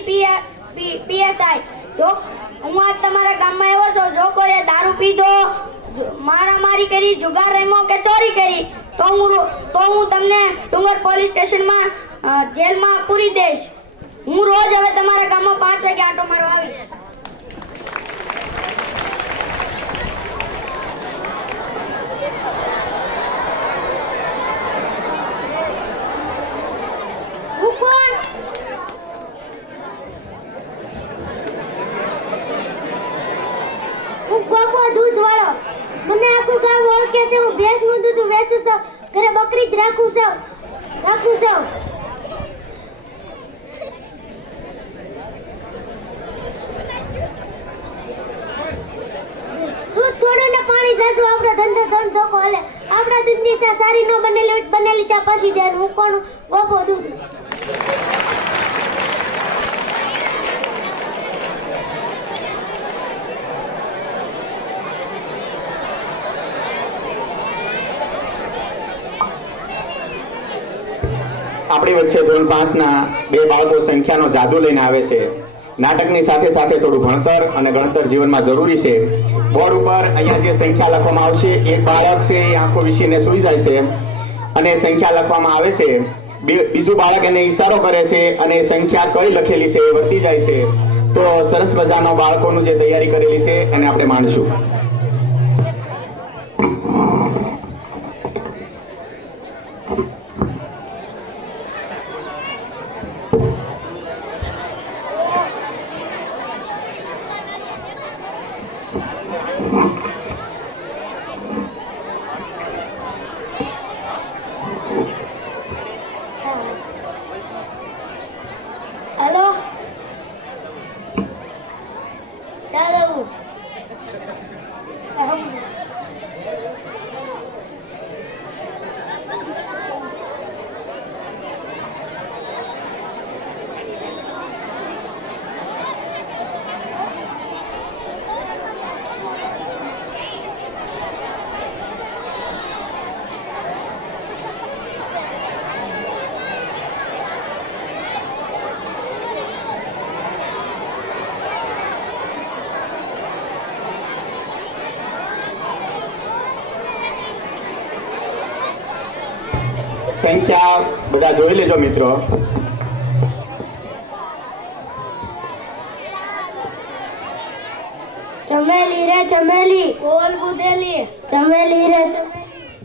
ચેતી PSI જો હું આજ તમારા ગામમાં આવ્યો છું જો કોઈ દારૂ પીધો મારામારી કરી જુગાર રમ્યો કે ચોરી કરી તો હું તમને ડુંગર પોલીસ સ્ટેશનમાં જેલમાં પૂરી દઈશ હું રોજ હવે તમારા ગામમાં 5 વાગે આટો મારવા આવીશ દૂધવાળો મને આખું ગામ ઓળખે છે હું ભેંસનું દૂધ વેચું છું ઘરે બકરી જ રાખું છું દૂધ થોડું ને પાણી જાજુ આપણો ધંધો હાલે આપણા દૂધની ચા સારી ન બનેલી ચા પછી દે હું કોણ ઓપો દૂધ આપણી વચ્ચે ધોરણ 5 ના બે બાળકો સંખ્યાનો જાદુ લઈને આવે છે નાટકની સાથે સાથે થોડું ભણતર અને ગણતર જીવનમાં જરૂરી છે બોર્ડ ઉપર અહીંયા જે સંખ્યા લખવામાં આવશે એક બાળક છે એ આંખો વીસીને સૂઈ જાય છે અને સંખ્યા લખવામાં આવે છે બીજું બાળક એને ઈશારો કરે છે અને સંખ્યા કઈ લખેલી છે એ વર્તી જાય છે તો સરસ મજાનો બાળકોનું જે તૈયારી કરેલી છે એને આપણે માણશું હેલો ચાલો સંખ્યા બધા જોઈ લેજો મિત્રો ચમેલી રે ચમેલી બોલ બુધેલી ચમેલી રે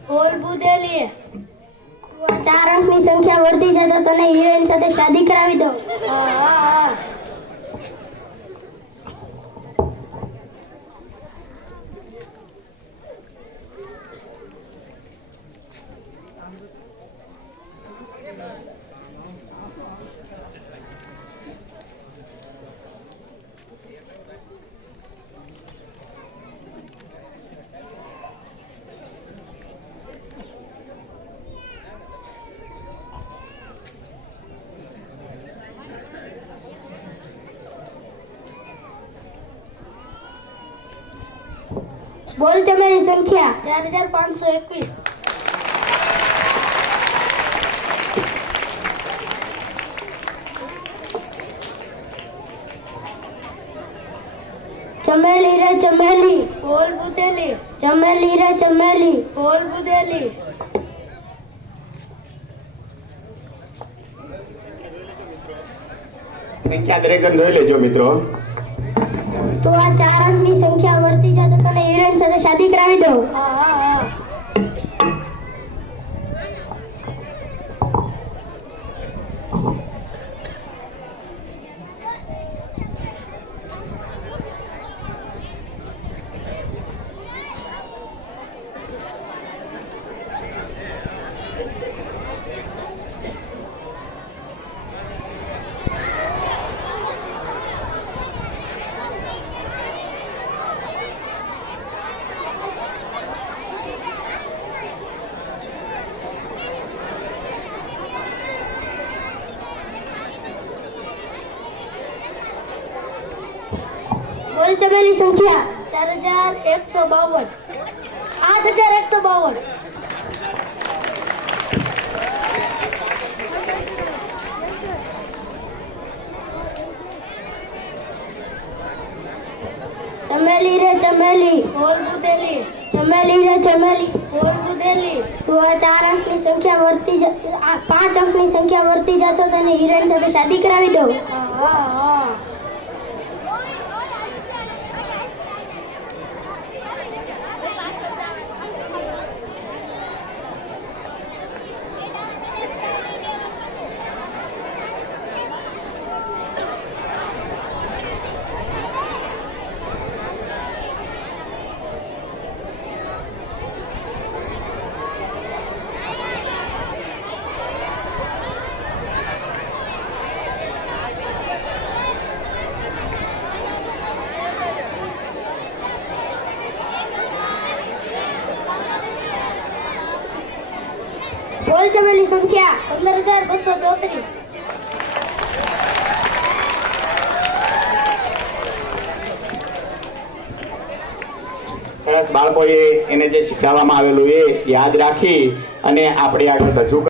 બોલ બુધેલી 4 અંકની સંખ્યા વધતી જાય તો તને હિરોઈન સાથે શાદી કરાવી દઉં હા બોલ તમારી સંખ્યા 4521 ચમેલી રે ચમેલી બોલ બુધેલી ચમેલી રે ચમેલી બોલ બુધેલી સંખ્યા દરેક જણ જોઈ લેજો મિત્રો તો આ 4 અંકની સંખ્યા વધતી જાય તો તને હિરોઈન સાથે શાદી કરાવી દઉં હા બોલ ચમેલી સંખ્યા 4152 8152 સંખ્યા બોલ બુધેલી. ચમેલી રે ચમેલી. બોલ બુધેલી. તું આ 4 અંકની સંખ્યા વર્તી 5 અંકની સંખ્યા વર્તી જતો તને હિરેન સાથે શાદી કરાવી દઉં. હા. બોલ ચમેલી સંખ્યા 15234. સરસ, બાળકોએ એને જે શીખવાડવામાં આવેલું એ યાદ રાખી અને આપણે આગળ રજૂ